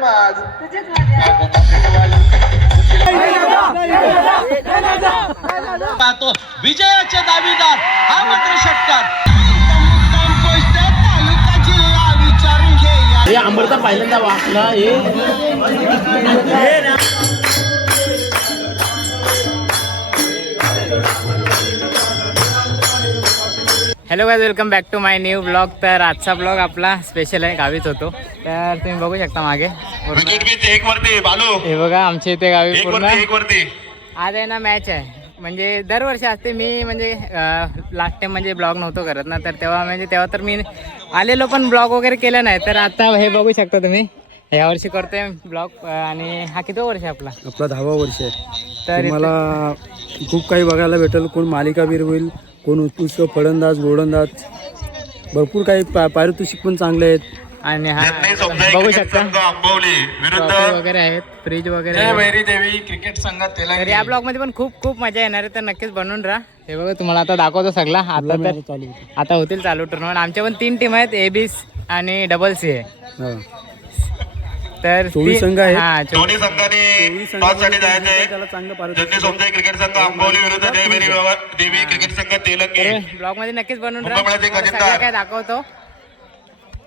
माझ पाहतो विजयाचे दावेदार हा मात्र षटकार अमृता पहिल्यांदा वाचला hello guys, welcome back to my new blog. तर आजचा ब्लॉग आपला स्पेशल आहे, गावीच होतो. तर तुम्ही बघू शकता मागे हे बघा आमच्या इथे गावी पूर्ण आज आहे ना मॅच आहे. म्हणजे दरवर्षी असते. मी म्हणजे लास्ट टाइम म्हणजे ब्लॉग नव्हतो करत ना, तर तेव्हा तर मी आलेलो पण ब्लॉग वगैरे केलं नाही. तर आता हे बघू शकता तुम्ही, यावर्षी करतोय ब्लॉग. आणि हा किती वर्ष आहे आपला 10वा वर्ष आहे. तर मला खूप काही बघायला भेटेल. कोण मालिकावीर होईल, कोण उत्कृष्ट फलंदाज, गोलंदाज, भरपूर काही पारितोषिक पण चांगले आहेत. आणि हा बघू शकता वगैरे आहेत, फ्रीज वगैरे देवी क्रिकेट संघात तर या ब्लॉग मध्ये पण खूप मजा येणार आहे. तर नक्कीच बनवून राहा. हे बघा तुम्हाला आता दाखवतो सगळा. आता होतील चालू टुर्नामेंट. आमच्या पण 3 टीम आहेत, ABC आणि CC आहे. तर 24 संघ आहेत. दोन्ही संघांनी टॉस साठी जायचंय. ज्यांनी समजा क्रिकेट संघ आंबवली विरुद्ध देवी क्रिकेट संघ तेलंगे. ब्लॉग मध्ये नक्कीच बनवून राहा, काय दाखवतो.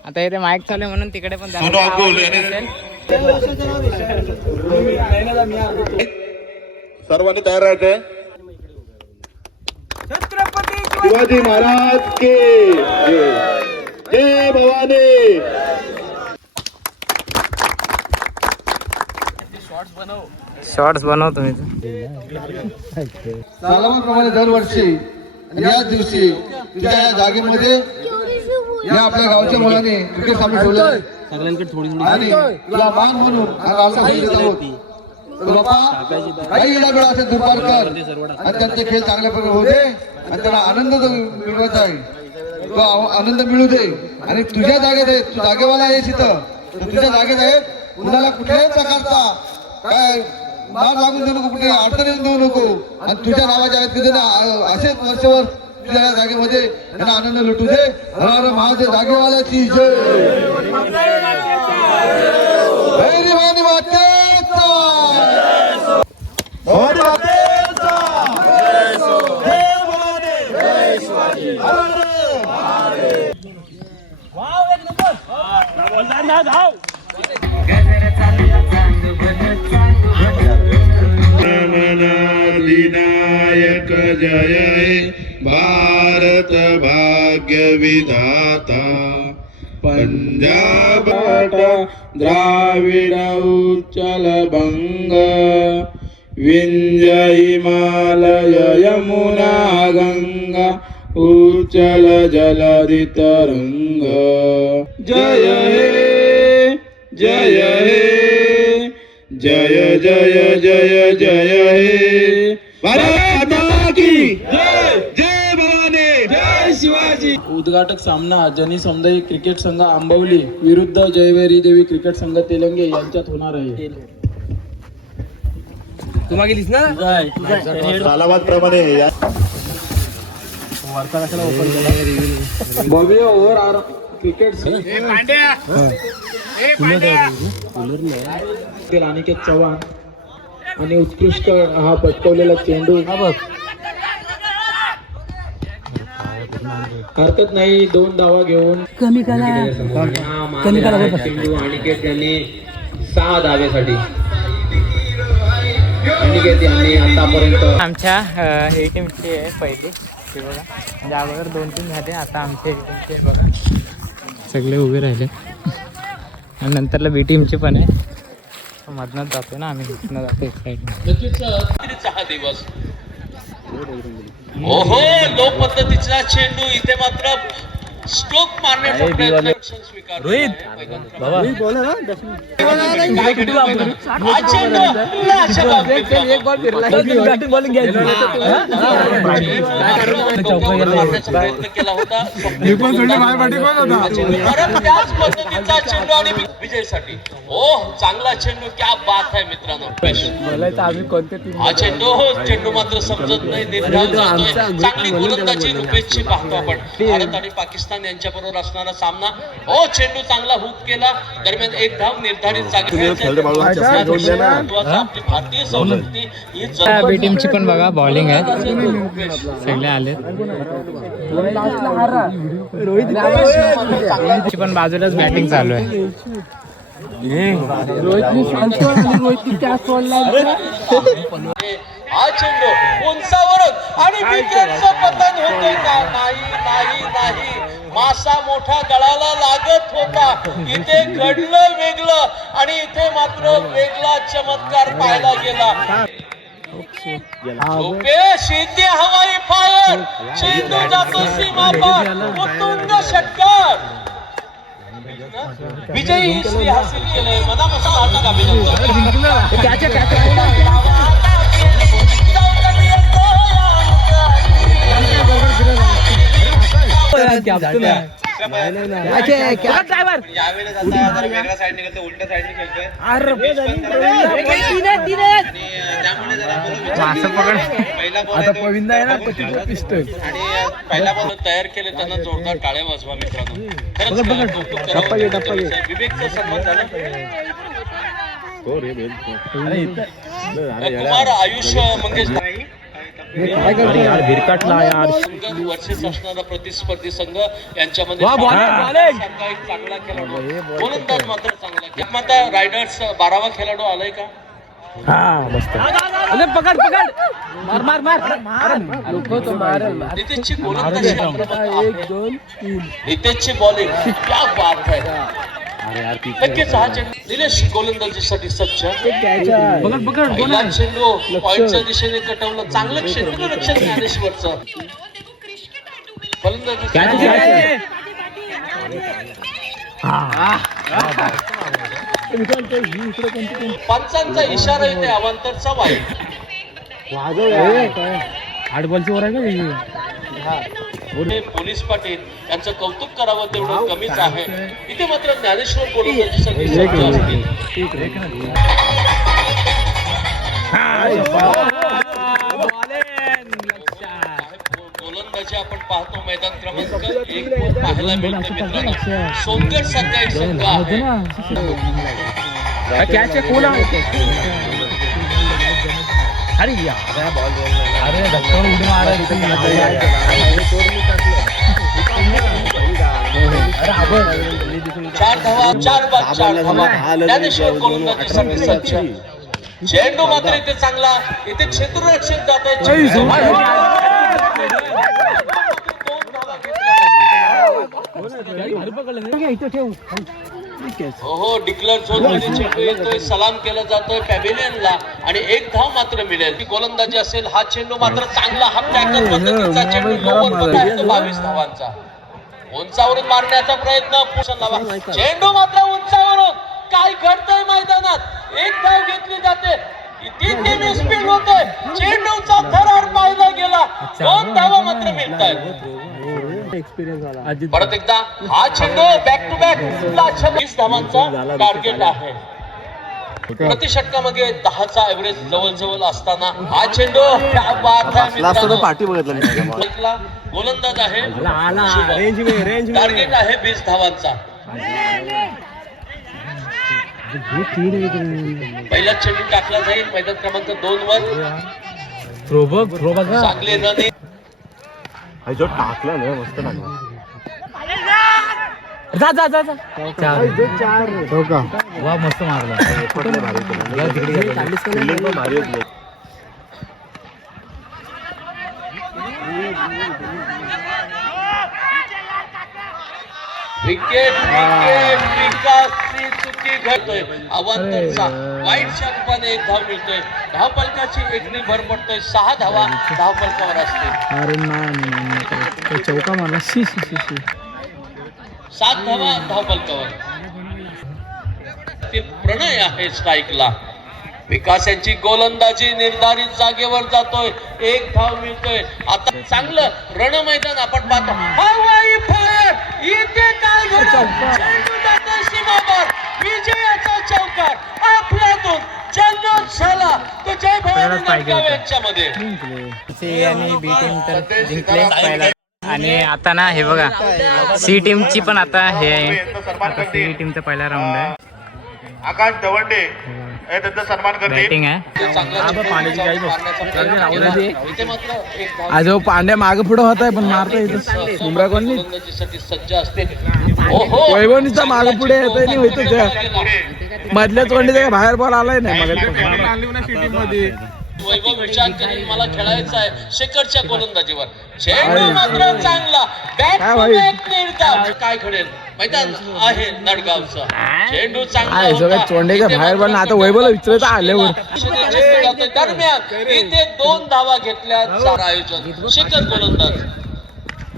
आता इथे माईक चालू आहे म्हणून तिकडे पण सर्वांनी तयार राहायचंय. शिवाजी महाराज के जय भवानी. शॉर्ट्स बनव तुम्ही. सालामाप्रमाणे दरवर्षी याच दिवशी तुझ्या या जागेमध्ये या आपल्या गावच्या मुलांनी क्रिकेट सामने ठेवले आणि तुला मान म्हणून हा गावचा खेळ देत आहोत. तर बाप्पा काही येणावेळ असेल दुपारकर आणि त्यांचे खेळ चांगल्या प्रकारे होते आणि त्यांना आनंद मिळवत आहे. तो आनंद मिळू दे. आणि तुझ्या जागेत आहे, तू जागेवाला आहेस इथं, तर तुझ्या जागेत आहे. कुणाला कुठल्याही प्रकारचा काय मार लागून देऊ नको, कुठे अडचणी देऊ नको. आणि तुझ्या नावाच्या आहेत की असेच वर्षभर तुझ्या जागेमध्ये त्यांना आनंद लुटू दे. हर महादेव जागेवाल्याची जय. भैरवानी मातेचा विनायक जय भारत भाग्य विधाता. पंजाब द्राविड उच्चल बंग विंध्य हिमालय यमुना गंगा उच्चल जलधि तरंग. जय हे जय हे जय जय जय जय हे भारत माता की जय. जय भवानी, जय शिवाजी. उद्घाटक सामना जनी समुदाय क्रिकेट संघ आंबवली विरुद्ध जयवेरी देवी क्रिकेट संघ तेलंगे यांच्यात होणार आहे. तुम्हा गेलीस ना सालाबाद प्रमाणे भव्य ओव्हर क्रिकेट अनिकेत चव्हाण आणि उत्कृष्ट हा पटकवलेला चेंडू. हरकत नाही, 2 धावा घेऊन कमी चेंडू अनिकेत यांनी 6 धावेसाठी अनिकेत यांनी आतापर्यंत आमच्या A टीमची आहे पहिली. ते बघा म्हणजे अगोदर 2-3 झाले, आता आमच्या A टीमचे बघा सगळे उभे राहिले. आणि नंतरला B टीमची पण आहे. मधनच जातो ना आम्ही, इथनं जातो एक साईड. हा दिवस ओहो लो पद्धतीचा चेंडू इथे मात्र स्ट्रोक मारण्याचा प्रयत्न स्वीकार. रोहित बाबा बोला ना एक बॉल फिरला बॅटिंग बॉलिंग घ्यायची प्रयत्न केला होता. त्याच पद्धतीचा चेंडू आणि विजयसाठी. ओ चांगला चेंडू, क्या बात आहे मित्रांनो. आम्ही कोणते हा चेंडू मात्र समजत नाही. चांगली गोलंदाजी रुपेशची पाहतो आपण. भारत आणि पाकिस्तान पठाण यांच्याबरोबर असणारा सामना. चेंडू चांगला हुक केला, दरम्यान एक धाव निर्धारित जागेवर. आपली भारतीय संस्कृती ही बी टीमची पण बघा बॉलिंग आहे, सगळे आले. रोहितची पण बाजूलाच बॅटिंग चालू आहे. हा चेंडू उंचावरून आणि विकेटचं पतन होतंय का? नाही नाही नाही, मासा मोठा गळाला लागत होता. इथे घडलं वेगळं आणि इथे मात्र वेगळा चमत्कार पाहायला गेला. शीते हवाई फायर, चेंडू जातो सीमा पार, उत्तुंग षटकार. विजयी श्री हासिल केलंय, मनापासून हार्दिक अभिनंदन. पहिला बॉल तयार केले त्यांना जोरदार टाळ्या वाजवा मित्रांनो. विवेकचा सन्मान झाला. कुमार आयुष मंगेश वर्षेस असणारा प्रतिस्पर्धी संघ यांच्यामध्ये एक चांगला खेळाडू, गोलंदाज मात्र चांगला. आता रायडर्स 12वा खेळाडू आलाय का? नितेशची गोलंदाजी, नितेशची बॉलिंग क्या बात आहे. नक्कीच हा चेंडू निलेश गोलंदाजीसाठी सज्ज. पहिला चेंडू पॉइंटच्या दिशेने कटवलं, चांगलं क्षेत्ररक्षण ज्ञानेश्वरचं. फलंदाजी पंचांचा इशारा येते, अवांतरचा वाईट. पोलीस पाटील यांचं कौतुक करावं तेवढं कमीच आहे. इथे मात्र ज्ञानेश्वर गोलंदाजीसाठी सज्ज असतील. गोलंदाजी आपण पाहतो मैदान क्रमांक 1 पाहायला मिळते मित्रांनो. सोनगड सारखा एक संघ आहे. चार धावा, 4 बाद 4 धावा. ज्ञानेश्वर गोलंदाजीसाठी सज्ज. चेंडू मात्र इथे चांगला, इथे क्षेत्ररक्षक जात आहे. हो डिक्लेअर झोन मध्ये चेंडू येतोय, सलाम केला जातोय पॅव्हिलियनला आणि एक धाव मात्र मिळेल. गोलंदाजी असेल, हा चेंडू मात्र चांगला, हा टॅकल पद्धतीचा चेंडू लोअरमध्ये आहे, 22 धावांचा. उंचावरून मारण्याचा प्रयत्न, चेंडू मात्र उंचावरून. काय घडतंय मैदानात? एक धाव घेतली जाते, किती स्पीड होते, चेंडूचा थरार पाहायला गेला. 2 धावा मात्र मिळतात. परत एकदा हा चेंडू बॅक टू बॅक 20 धावांचा टार्गेट आहे. प्रति षटकामध्ये 10चा एव्हरेज जवळ असताना हा चेंडू गोलंदाज आहे, टार्गेट आहे 20 धावांचा. पहिला चेंडू टाकला जाईल मैदान क्रमांक 2 वर. चांगले रन टाकला ना, मस्त टाकला. मस्त मारला. विकेट विकासची चुकी घडतोय. अवांतरचा वाईटच्या रूपाने 1 धाव मिळतोय. धावफलकाची एकनी भर पडतोय. 6 धावा धावफलकावर असतील. चौका मारला. 7 धावा धावफलकावर. ते प्रणय आहे स्ट्राईकला. विकास यांची गोलंदाजी निर्धारित जागेवर जातोय, 1 धाव मिळतोय. आता चांगलं रण मैदान आपण पाहतो. हवाई फायर, इथे काय घडलं? चेंडू जातोय सीमापार, विजयाचा चौकार आपल्यातून जल्लोष झाला. तो जय भवानी नाटगाव यांच्यामध्ये. आणि बी टीम तर जिंकले पहिला आणि आता ना हे बघा सी टीमची पण आता हे आहे, आता सी टीमचा पहिला राऊंड आहे, आकाश दवंडे हे त्यांचा सन्मान करते. बॅटिंग आहे. आज पांड्या मागे पुढे होत आहे पण मारता येत बुमरा कोण नाही, गोलंदाजीसाठी सज्ज असते. वैभवनीचा मागे पुढे येत नाही होतं त्या मधल्याच वंडीचा बाहेर बॉल आलाय नाही मग वैभव विचार करेल मला खेळायचं आहे शेखरच्या गोलंदाजीवर. चेंडू मात्र चांगला, बॅट टू बॅक निर्धाव. काय घडेल मैदान आहे नडगावचं. चेंडू चांगला होता. चोंडेच्या बाहेर बॉल आता वैभवला विचारत आल्यावर दरम्यान इथे 2 धावा घेतल्या. आयोजन शेखर गोलंदाज.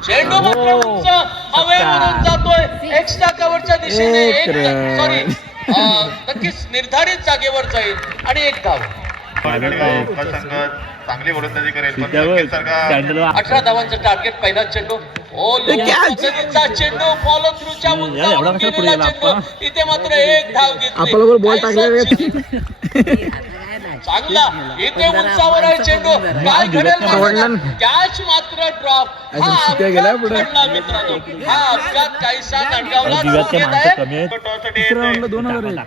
चेंडू मात्र उंच हवेवरून जातोय एक्स्ट्रा कव्हरच्या दिशेने. सॉरी नक्कीच निर्धारित जागेवर जाईल आणि 1 धाव. चांगली गोलंदाजी करेल पण संकेत सारखा 18 धावांचं टार्गेट. पहिला चेंडू पद्धतीचा चेंडू फॉलो थ्रूच्या उंचावरून गेलेला चेंडू. इथे मात्र 1 धाव घेतली. आपल्याला बॉल टाकला चांगला इथे उंचावर आहे चेंडू. काय घडेल कॅच मात्र ड्रॉप. हा अपघात घडला मित्रांनो. हा अपघात काहीसा नडगावला धोक्यात आहे.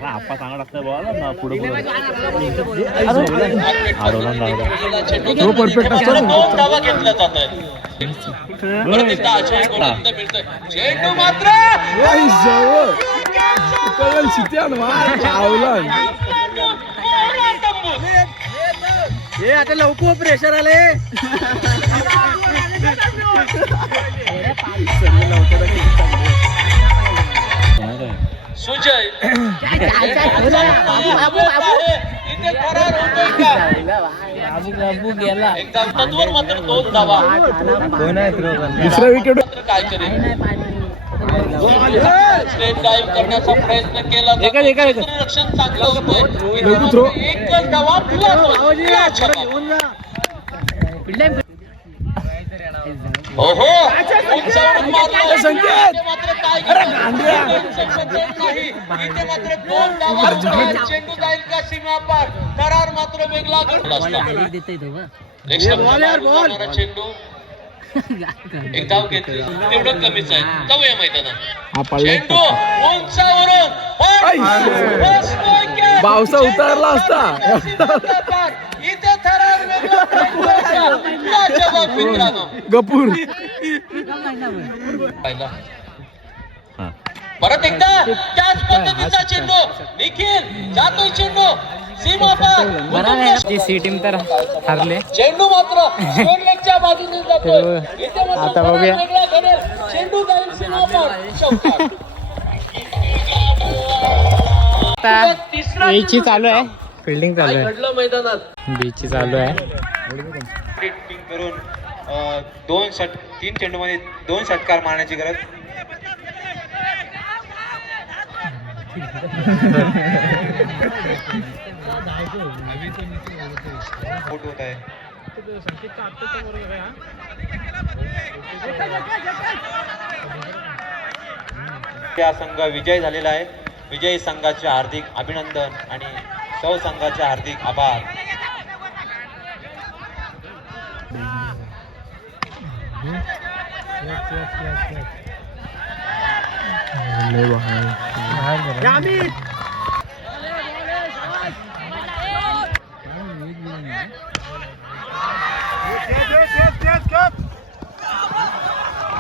आप्पा चांगला लागतोय बॉल पुढे परफेक्ट असतो. 2 धावा घेतल्या जात आहेत. परत एकदा अजय गोलंदाज मिळतोय. चेंडू मात्र आता लवकर प्रेशर आले सुजय इथे फरार होतोय का? एकदा तत्वर मात्र 2 धावा. दुसरा विकेट मात्र काय करेल स्ट्रेट ड्राईव्ह करण्याचा प्रयत्न केला जातो. रक्षण चांगलं होतंय. एकच धावा ओहो उंचावरून मारला. इथे मात्र काय नाही. इथे मात्र 2 धावा. चेंडू जाईल का सीमा पार. करार मात्र वेगळा घडला असता. चेंडू 1 धाव घेतली. तेवढं कमीच आहे. जाऊया मैदानात. चेंडू उंचावरून पावसा उतारला असता. इथे थरार लाजवाब मित्रांनो. गपूर पाहिला परत एकदा त्याच पद्धतीचा चेंडू. निखिल जातोय चेंडू सीमा पार. सी टीम तर हरले. चेंडू मात्र स्क्वेअरलेगच्या बाजूने जातोय. इथे मात्र आता बघूया. वेगळा घडेल. चेंडू जाईल सीमा पार. चौकार. आता बीची चालू आहे, फिल्डिंग चालू आहे. घडलं मैदानात. बीची चालू आहे. करून 3 चेंडूमध्ये 2 षटकार मारण्याची गरज. होत आहे. या संघ विजय झालेला आहे. विजयी संघाचे हार्दिक अभिनंदन आणि सौ संघाचे हार्दिक आभार.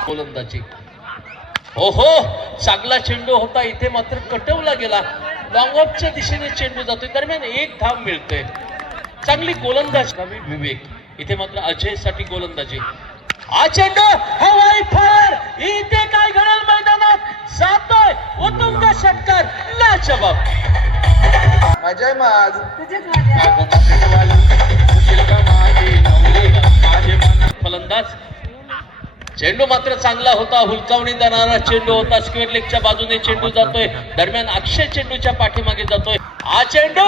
गोलंदाजी. ओहो चांगला चेंडू होता. इथे मात्र कटवला गेला. लॉंग ऑफच्या दिशेने चेंडू जातोय. दरम्यान 1 धाव मिळतोय. चांगली गोलंदाज विवेक. इथे मात्र अजय साठी गोलंदाजी. हा चेंडू हवाई फायर. इथे काय घडेल मैदानात. जातोय उत्तुंग षटकार. लाजवाब. अजय माज फलंदाज. चेंडू मात्र चांगला होता. हुलकावणी देणारा चेंडू होता. स्क्वेअर लेगच्या बाजूने चेंडू जातोय. दरम्यान अक्षय चेंडूच्या पाठीमागे जातोय. हा चेंडू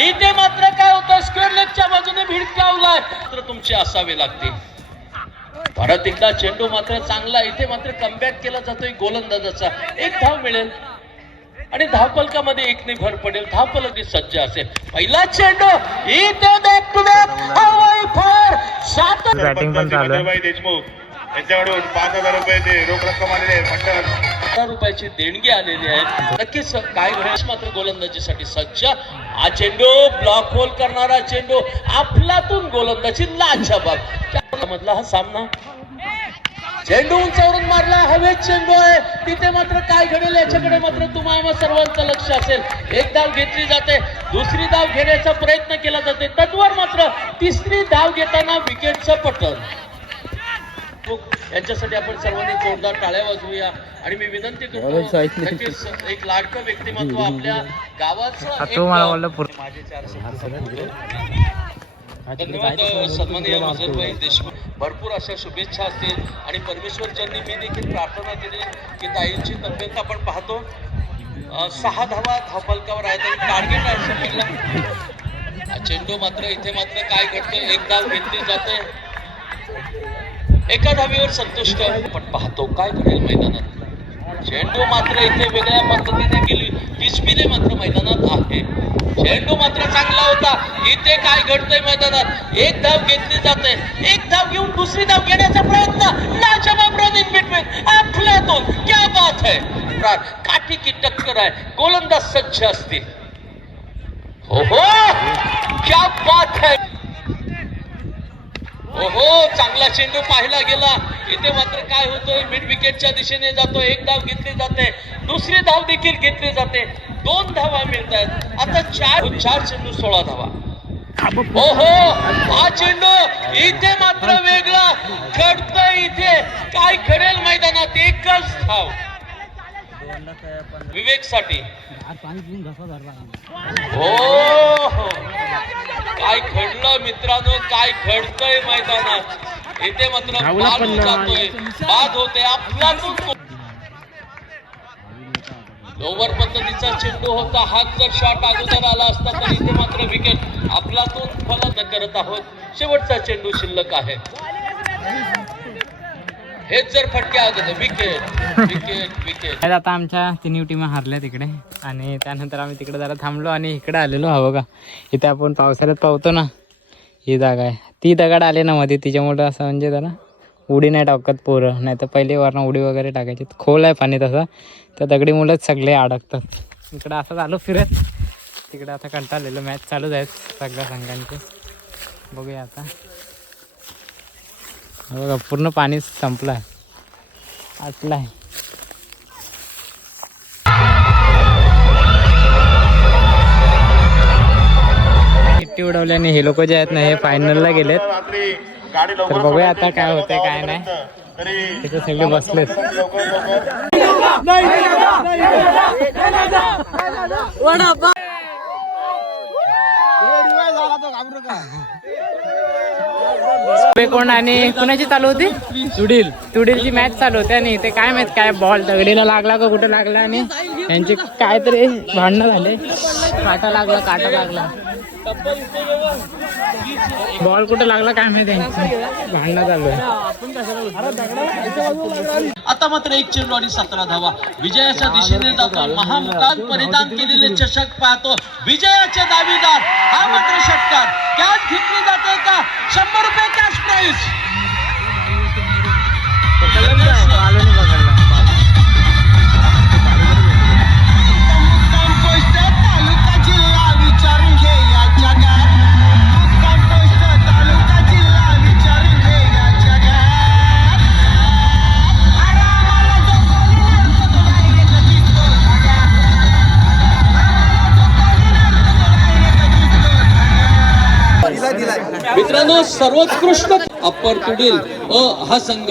इथे मात्र काय होतं. स्क्वेअर लेगच्या बाजूने भिडकावलाय. मात्र तुमचे असावे लागतील. परत एकदा चेंडू मात्र चांगला. इथे मात्र कमबॅक केला जातोय गोलंदाजाचा. 1 धाव मिळेल आणि धावफलकामध्ये 1 ने भर पडेल. धावफलक सज्ज असेल. पहिला चेंडू इथे बॅक टू बॅक हवाई फायर. बॅटिंग पण चालू आहे. देशमुख यांच्याकडून 5,000 रुपये ते रोख रक्कम आलेली आहे. मंडळ 1000 रुपयाची देणगी आलेली आहे. नक्कीच काय घडेल मात्र गोलंदाजीसाठी सज्ज. हा चेंडू ब्लॉक होल करणारा चेंडू, अफलातून गोलंदाजी लाजवाब मधला हा सामना. चेंडू उंचावरून मारला, हवेत चेंडू आहे. तिथे मात्र काय घडेल याच्याकडे मात्र तुम्हाला सर्वांचं लक्ष असेल. एक धाव घेतली जाते, दुसरी धाव घेण्याचा प्रयत्न केला जाते, तत्वर मात्र तिसरी धाव घेताना विकेटचं पतन. यांच्यासाठी आपण सर्वांनी जोरदार टाळ्या वाजवूया. आणि मी विनंती करतो, नक्कीच एक लाडकं व्यक्तिमत्व आपल्या गावाचं माझे 4 धन्यवाद सन्माननीय मजरभाई देशमुख. भरपूर अशा शुभेच्छा असतील आणि परमेश्वरच्यांनी मी देखील प्रार्थना केली की ताईंची तब्येत आपण पाहतो. 6 धावा धावफलकावर आहेत आणि टार्गेट आहे समीरला. चेंडू मात्र इथे मात्र काय घडतं, एक धाव घेतली जाते, एका धावेवर संतुष्ट आपण पाहतो. काय घडेल मैदानात. चेंडू मात्र इथे वेगळ्या पद्धतीने गेली, किचबिले मात्र मैदानात आहे. चेंडू मात्र चांगला होता. इथे काय घडतंय मैदानात, एक धाव घेतली जाते, एक धाव घेऊन दुसरी धाव घेण्याचा प्रयत्न, लाजवाब रन इन बिटवीन, अफलातून, क्या बात है. काठी की टक्कर आहे, गोलंदाज सज्ज असते. हो क्या बात है. ओहो, चांगला चेंडू पाहिला गेला. इथे मात्र काय होतोय, मिड विकेटच्या दिशेने जातो, एक धाव घेतली जाते, दुसरी धाव देखील घेतली जाते, 2 धावा मिळत आहेत. आता 4 चेंडू 16 धावा. ओहो, हा चेंडू इथे मात्र वेगळा घडतोय. इथे काय घडेल मैदानात, एकच धाव विवेकसाठी. हो, काय घडलं मित्रांनो, काय घडतंय मैदानात. इथे मात्र बाद जातोय, बाद होते, अफलातून. ओव्हर पद्धतीचा चेंडू होता. हात जर शॉट अगोदर आला असता तर इथे मात्र विकेट अफलातून फलंदाजी करत आहोत. शेवटचा चेंडू शिल्लक आहे. हेच जर फटके अगोदर विकेट विकेट विकेट. आता आमच्या तिन्ही टीमा हारल्या तिकडे आणि त्यानंतर आम्ही तिकडे जरा थांबलो आणि इकडे आलेलो. हा बघा, इथे आपण पावसाळ्यात पावतो ना, ही जागा आहे. ती दगड आले ना मध्ये, तिच्यामुळं असं म्हणजे जरा उडी नाही टाकत पोरं, नाही तर पहिले वरनं उडी वगैरे टाकायची. खोल आहे पाणी तसा, त्या दगडीमुळेच सगळे अडकतात. इकडं असं आलो फिरत. तिकडे आता कंटाळलेलं, मॅच चालूच आहेत सगळ्या संघांचे. बघूया आता. बघा पूर्ण पाणी संपलं आहे, आटलं आहे. किट्टी उडवल्याने हे लोक जे आहेत ना, हे फायनलला गेलेत. तर बघूया आता काय होतंय काय नाही. तिथे सगळे बसलेत. कोण आणि कुणाची चालू होती, तुडीलची मॅच चालू होती. आणि ते काय माहित काय बॉल दगडीला लागला का कुठे लागला आणि यांची काहीतरी भांडणं झाले. काटा लागला बॉल कुठे लागला काय माहिती, यांची भांडणं चालू आहे. आता मात्र 1 चेंडू आणि 17 धावा. विजयाच्या दिशेने जातो. महामुकात परिधान केलेले चषक पाहतो. विजयाचे दावेदार. हा मात्र षटकार कॅश घेतली जाते का, 100 रुपये कॅश प्राइज. मित्रांनो, सर्वोत्कृष्ट अप्पर तुडील हा संघ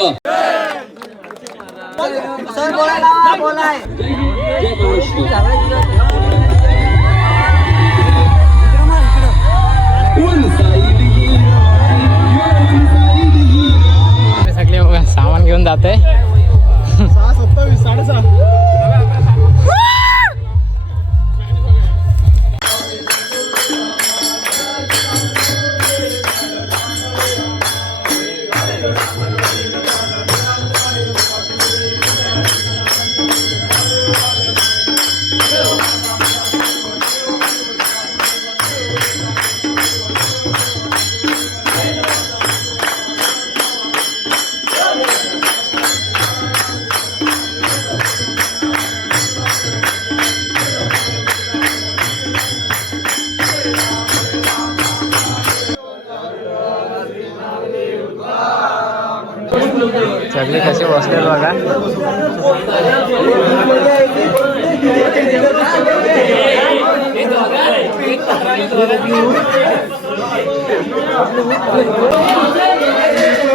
सगळे बघा सामान घेऊन जाते. 6:27 6:30. सगळे कसे बसले बघा.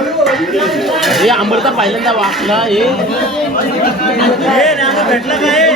हे अमृता पहिल्यांदा वाचला हे भेटलं काय